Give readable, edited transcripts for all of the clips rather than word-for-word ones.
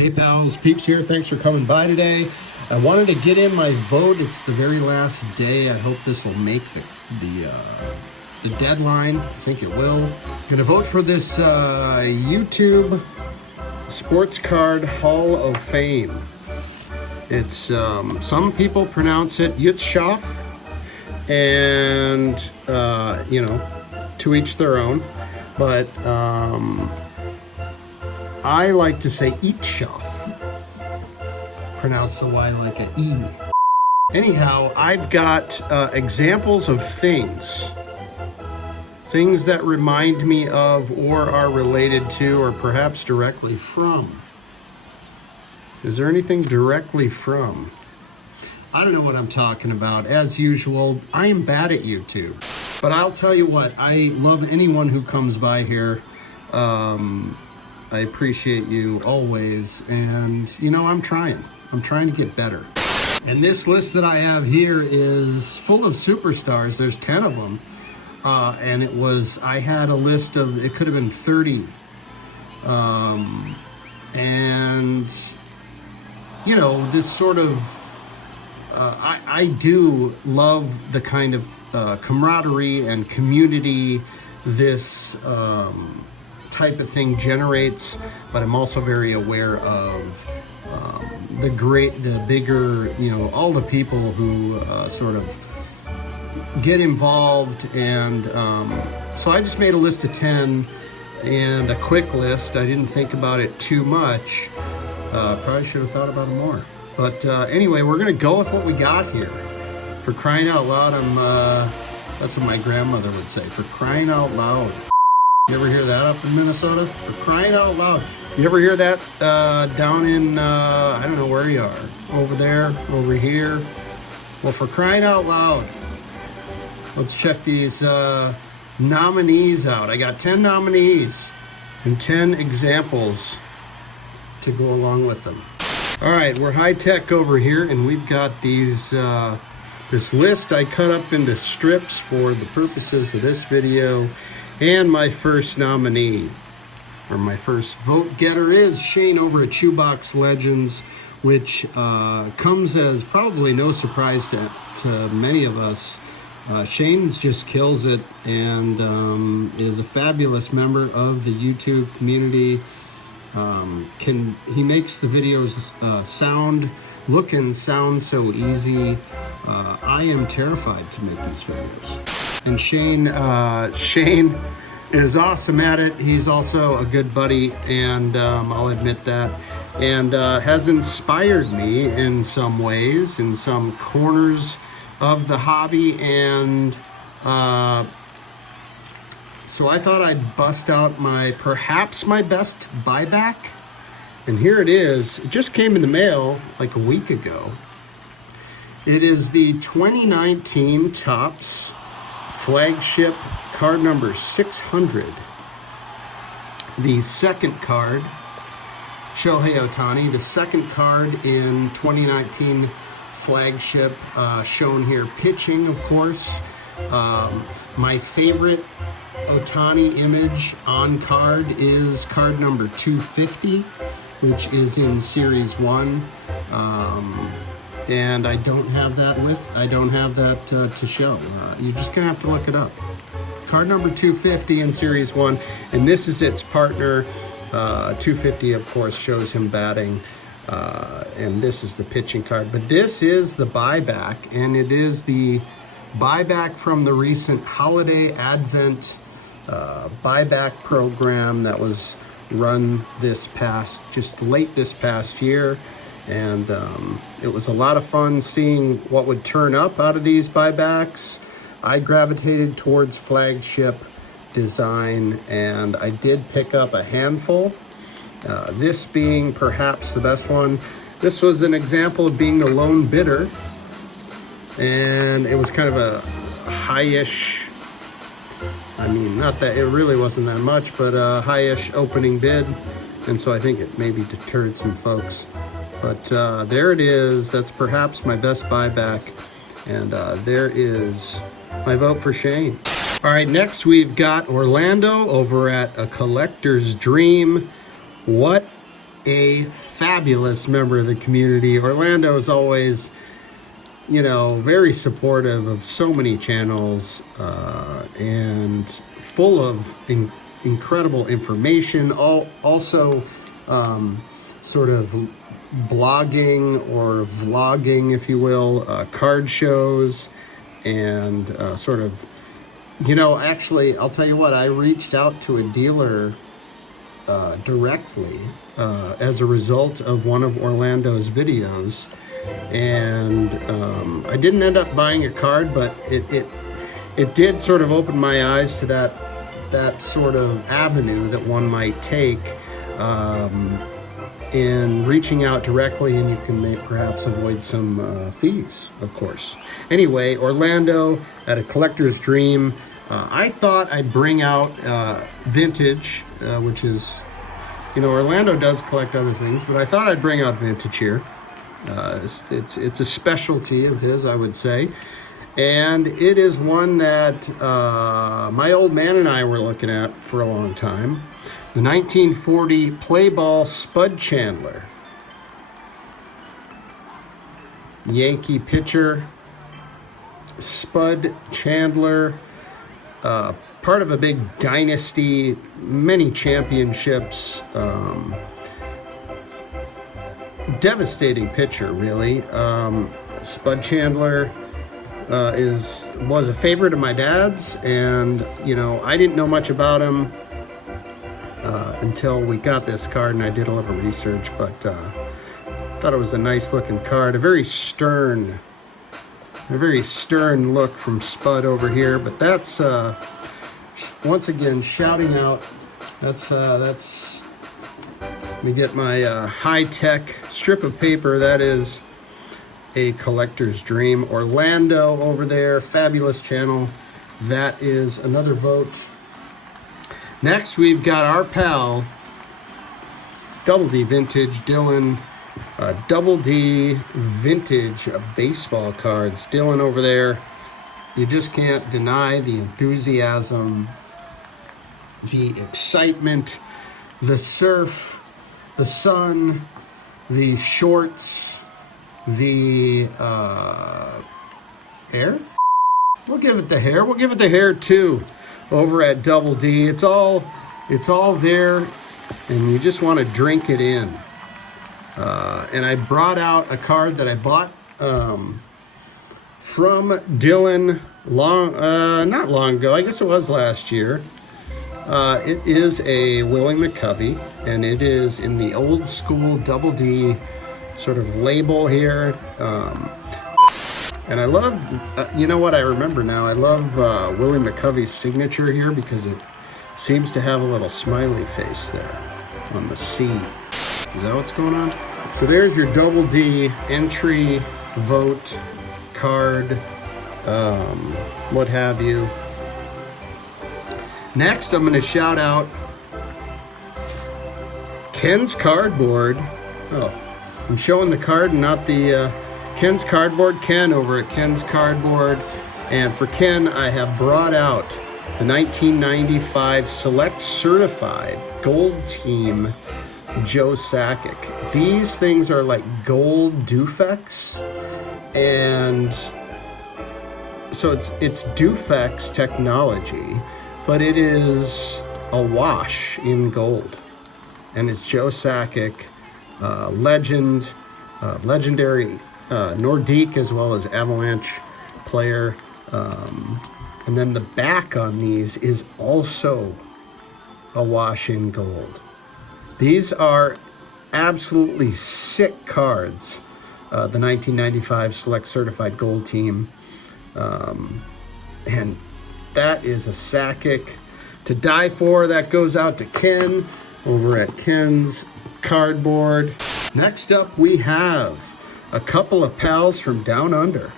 Hey pals, Peeps here. Thanks for coming by today. I wanted to get in my vote. It's the very last day. I hope this will make the deadline. I think it will. Gonna vote for this YouTube Sports Card Hall of Fame. It's some people pronounce it Yutshoff, and to each their own. But I like to say Eatshoff. Pronounce the Y like an E. Anyhow, I've got examples of things that remind me of or are related to or perhaps directly from. Is there anything directly from? I don't know what I'm talking about. As usual, I am bad at YouTube. But I'll tell you what, I love anyone who comes by here. I appreciate you always, and I'm trying to get better. And this list that I have here is full of superstars. There's 10 of them, and I had a list of, it could have been 30, and this sort of, I do love the kind of camaraderie and community this type of thing generates, but I'm also very aware of the bigger, all the people who sort of get involved. And so I just made a list of 10 and a quick list. I didn't think about it too much. Probably should have thought about it more. But anyway, we're gonna go with what we got here. For crying out loud, that's what my grandmother would say, for crying out loud. You ever hear that up in Minnesota? For crying out loud. You ever hear that down in, I don't know where you are, over there, over here? Well, for crying out loud. Let's check these nominees out. I got 10 nominees and 10 examples to go along with them. All right, we're high tech over here, and we've got these, this list I cut up into strips for the purposes of this video. And my first nominee, or my first vote getter, is Shane over at Shoebox Legends, which comes as probably no surprise to many of us. Shane just kills it and is a fabulous member of the YouTube community. He makes the videos look and sound so easy. I am terrified to make these videos. And Shane is awesome at it. He's also a good buddy, and I'll admit that, and has inspired me in some ways, in some corners of the hobby. And so I thought I'd bust out perhaps my best buyback. And here it is. It just came in the mail like a week ago. It is the 2019 Topps flagship card number 600. The second card, Shohei Ohtani, the second card in 2019 flagship, shown here pitching, of course. My favorite Ohtani image on card is card number 250, which is in Series 1. And I don't have that to show. You're just gonna have to look it up. Card number 250 in Series 1, and this is its partner. 250, of course, shows him batting, and this is the pitching card. But this is the buyback, and it is the buyback from the recent Holiday Advent buyback program that was run just late this past year. And it was a lot of fun seeing what would turn up out of these buybacks. I gravitated towards flagship design, and I did pick up a handful, this being perhaps the best one. This was an example of being the lone bidder, and it was kind of a high-ish, not that it really wasn't that much, but a high-ish opening bid, and so I think it maybe deterred some folks. But there it is. That's perhaps my best buyback. And there is my vote for Shane. All right, next we've got Orlando over at A Collector's Dream. What a fabulous member of the community. Orlando is always, very supportive of so many channels and full of incredible information. Also, sort of blogging or vlogging, if you will, card shows, and sort of, actually, I'll tell you what, I reached out to a dealer directly as a result of one of Orlando's videos, and I didn't end up buying a card, but it did sort of open my eyes to that sort of avenue that one might take in reaching out directly, and you can perhaps avoid some fees, of course. Anyway, Orlando at a collector's dream. I thought I'd bring out vintage, which is, Orlando does collect other things, but I thought I'd bring out vintage here. It's a specialty of his, I would say. And it is one that my old man and I were looking at for a long time. The 1940 Play Ball Spud Chandler. Yankee pitcher, Spud Chandler, part of a big dynasty, many championships, devastating pitcher, really. Spud Chandler was a favorite of my dad's, and I didn't know much about him until we got this card, and I did a little research, but thought it was a nice looking card. A very stern look from Spud over here, but that's once again shouting out. That's let me get my high-tech strip of paper. That is a collector's dream. Orlando over there, fabulous channel. That is another vote. Next, we've got our pal, Double D Vintage, Dylan. Double D Vintage baseball cards. Dylan over there. You just can't deny the enthusiasm, the excitement, the surf, the sun, the shorts, the hair. We'll give it the hair. We'll give it the hair too. Over at Double D, it's all there, and you just want to drink it in. And I brought out a card that I bought from Dylan not long ago. I guess it was last year. It is a Willie McCovey, and it is in the old school Double D sort of label here. And I love, you know what I remember now? I love Willie McCovey's signature here because it seems to have a little smiley face there on the C. Is that what's going on? So there's your Double D entry, vote, card, what have you. Next, I'm going to shout out Ken's Cardboard. Oh, I'm showing the card and not the Ken's Cardboard. Ken over at Ken's Cardboard. And for Ken, I have brought out the 1995 Select Certified Gold Team Joe Sakic. These things are like gold Dufex, and so it's Dufex technology, but it is a wash in gold, and it's Joe Sakic, legendary Nordique as well as Avalanche player, and then the back on these is also a wash in gold. These are absolutely sick cards. The 1995 Select Certified Gold Team. And that is a Sakic to die for. That goes out to Ken over at Ken's Cardboard. Next up, we have a couple of pals from Down Under.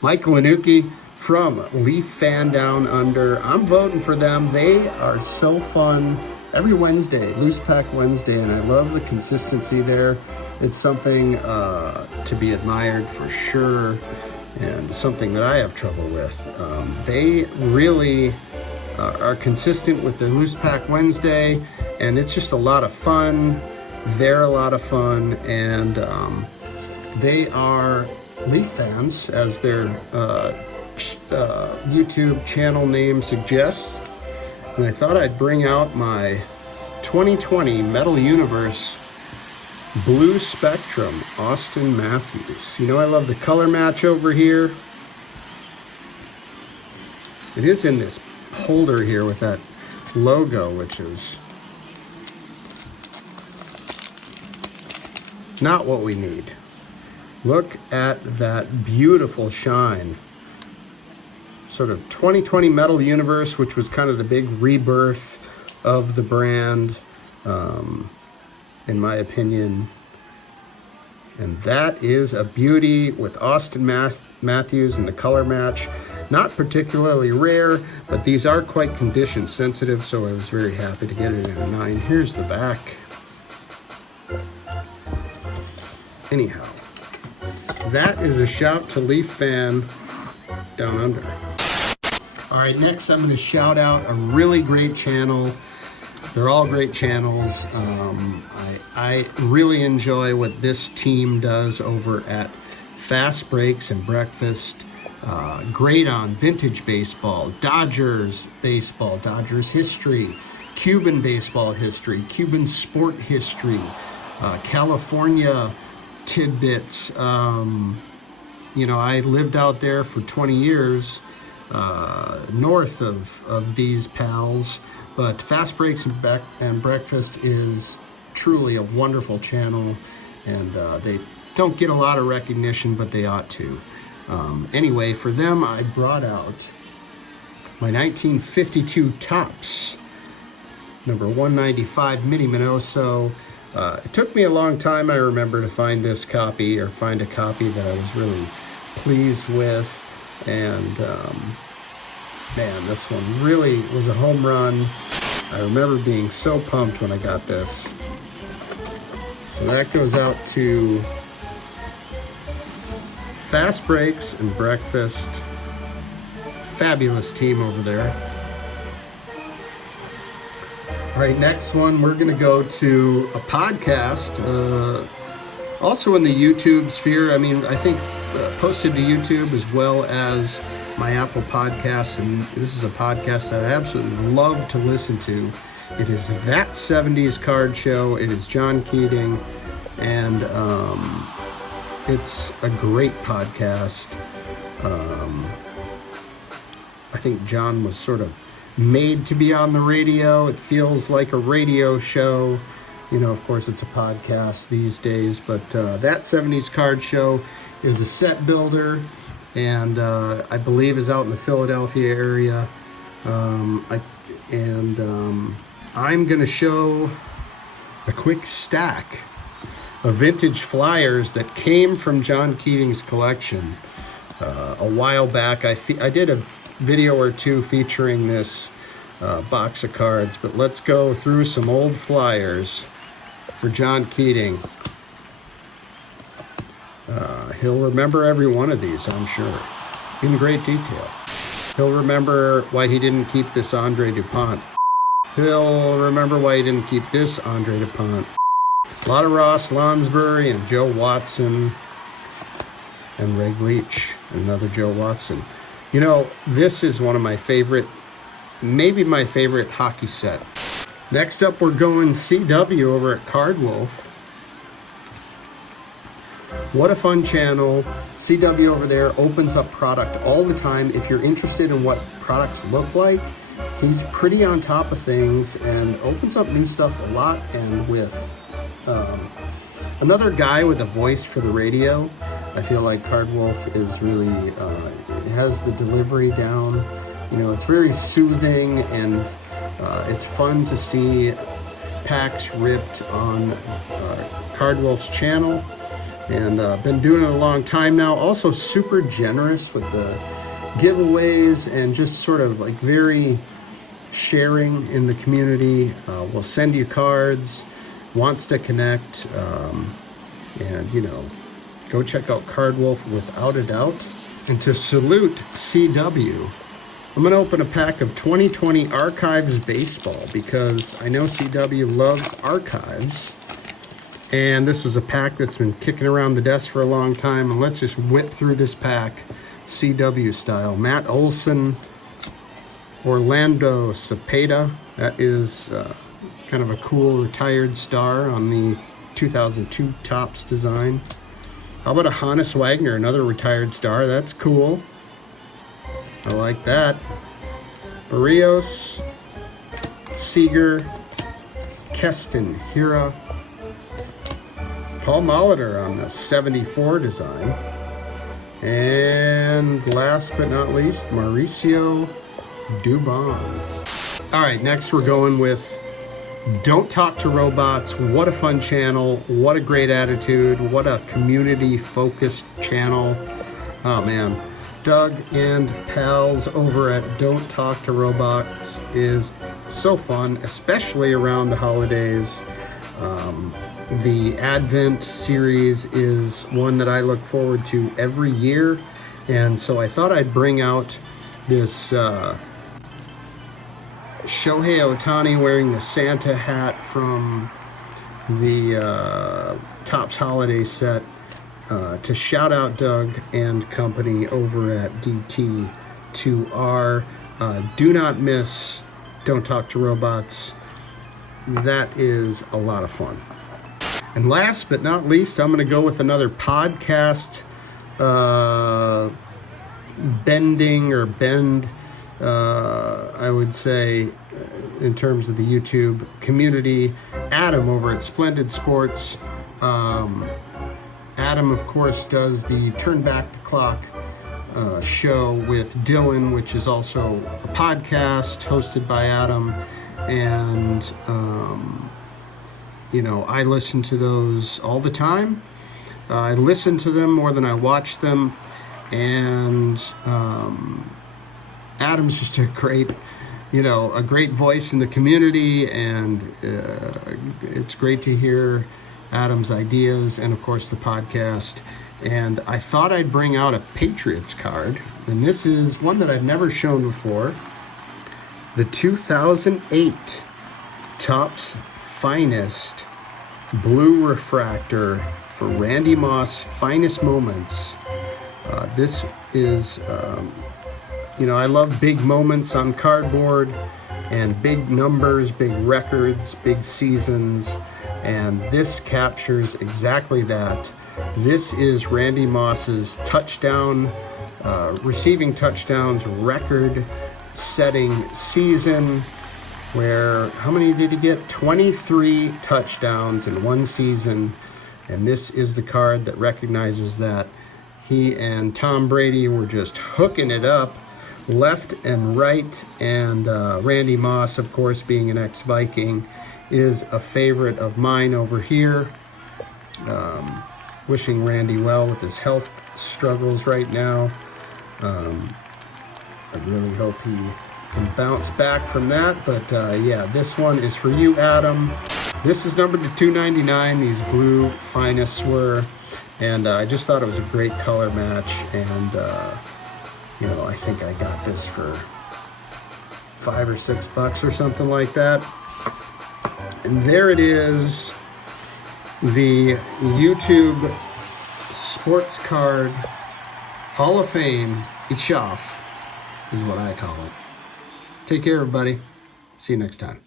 Mike Lanucci from Leaf Fan Down Under. I'm voting for them. They are so fun. Every Wednesday, Loose Pack Wednesday, and I love the consistency there. It's something to be admired for sure, and something that I have trouble with. They really are consistent with their Loose Pack Wednesday, and it's just a lot of fun. They're a lot of fun, and they are Leaf fans, as their YouTube channel name suggests. And I thought I'd bring out my 2020 Metal Universe Blue Spectrum Austin Matthews. You know, I love the color match over here. It is in this holder here with that logo, which is not what we need. Look at that beautiful shine. Sort of 2020 Metal Universe, which was kind of the big rebirth of the brand, in my opinion. And that is a beauty with Austin Matthews and the color match. Not particularly rare, but these are quite condition sensitive, so I was very happy to get it in a 9. Here's the back. Anyhow, that is a shout to Leaf fan down under. All right, next I'm going to shout out a really great channel. They're all great channels. I really enjoy what this team does over at Fast Breaks and Breakfast. Great on vintage baseball, Dodgers baseball, Dodgers history, Cuban baseball history, Cuban sport history, California tidbits. You know, I lived out there for 20 years, north of these pals, but Fast Breaks and Breakfast is truly a wonderful channel, and they don't get a lot of recognition, but they ought to. Anyway, for them, I brought out my 1952 Topps, number 195 Mini Minoso. It took me a long time, I remember, to find this copy, or find a copy that I was really pleased with. And man, this one really was a home run. I remember being so pumped when I got this. So that goes out to Fast Breaks and Breakfast. Fabulous team over there. All right, next one, we're going to go to a podcast, also in the YouTube sphere. I mean, I think posted to YouTube as well as my Apple Podcasts, and this is a podcast that I absolutely love to listen to. It is That 70s Card Show. It is John Keating, and it's a great podcast. I think John was sort of made to be on the radio. It feels like a radio show. You know, of course, it's a podcast these days, but That 70s Card Show is a set builder, and I believe is out in the Philadelphia area. I'm going to show a quick stack of vintage flyers that came from John Keating's collection a while back. I did a video or two featuring this box of cards, but let's go through some old flyers for John Keating. He'll remember every one of these, I'm sure, in great detail. He'll remember why he didn't keep this Andre DuPont. He'll remember why he didn't keep this Andre DuPont. A lot of Ross Lonsbury and Joe Watson and Reg Leach, another Joe Watson. You know, this is one of my favorite, maybe my favorite hockey set. Next up, we're going CW over at Card Wolf. What a fun channel. CW over there opens up product all the time. If you're interested in what products look like, he's pretty on top of things and opens up new stuff a lot. And with another guy with a voice for the radio, I feel like Card Wolf is really, has the delivery down. You know, it's very soothing, and it's fun to see packs ripped on Card Wolf's channel. And been doing it a long time now. Also super generous with the giveaways and just sort of like very sharing in the community. Will send you cards, wants to connect, and you know, go check out Card Wolf without a doubt. And to salute CW, I'm going to open a pack of 2020 Archives Baseball because I know CW loves archives. And this was a pack that's been kicking around the desk for a long time. And let's just whip through this pack CW style. Matt Olson, Orlando Cepeda. That is kind of a cool retired star on the 2002 Topps design. How about a Hannes Wagner, another retired star? That's cool. I like that. Barrios, Seager, Keston Hira, Paul Molitor on the 74 design. And last but not least, Mauricio Dubon. All right, next we're going with Don't Talk to Robots. What a fun channel. What a great attitude. What a community-focused channel. Oh, man. Doug and pals over at Don't Talk to Robots is so fun, especially around the holidays. The Advent series is one that I look forward to every year, and so I thought I'd bring out this Shohei Ohtani wearing the Santa hat from the Topps holiday set to shout out Doug and company over at DT to our do not miss Don't Talk to Robots. That is a lot of fun. And last but not least, I'm going to go with another podcast bend, I would say, in terms of the YouTube community. Adam over at Splendid Sports. Adam, of course, does the Turn Back the Clock show with Dylan, which is also a podcast hosted by Adam. And, I listen to those all the time. I listen to them more than I watch them. And Adam's just a great voice in the community. And it's great to hear Adam's ideas and, of course, the podcast. And I thought I'd bring out a Patriots card. And this is one that I've never shown before. The 2008 Topps Finest Blue Refractor for Randy Moss Finest Moments. This is, I love big moments on cardboard and big numbers, big records, big seasons. And this captures exactly that. This is Randy Moss's receiving touchdowns record-setting season, where, how many did he get? 23 touchdowns in one season. And this is the card that recognizes that. He and Tom Brady were just hooking it up left and right. And Randy Moss, of course, being an ex-Viking, is a favorite of mine over here. Wishing Randy well with his health struggles right now. I really hope he can bounce back from that. But this one is for you, Adam. This is numbered to 299. These blue Finest were. And I just thought it was a great color match. And, I think I got this for $5 or $6 or something like that. And there it is, the YouTube Sports Card Hall of Fame. It's off, is what I call it. Take care, everybody. See you next time.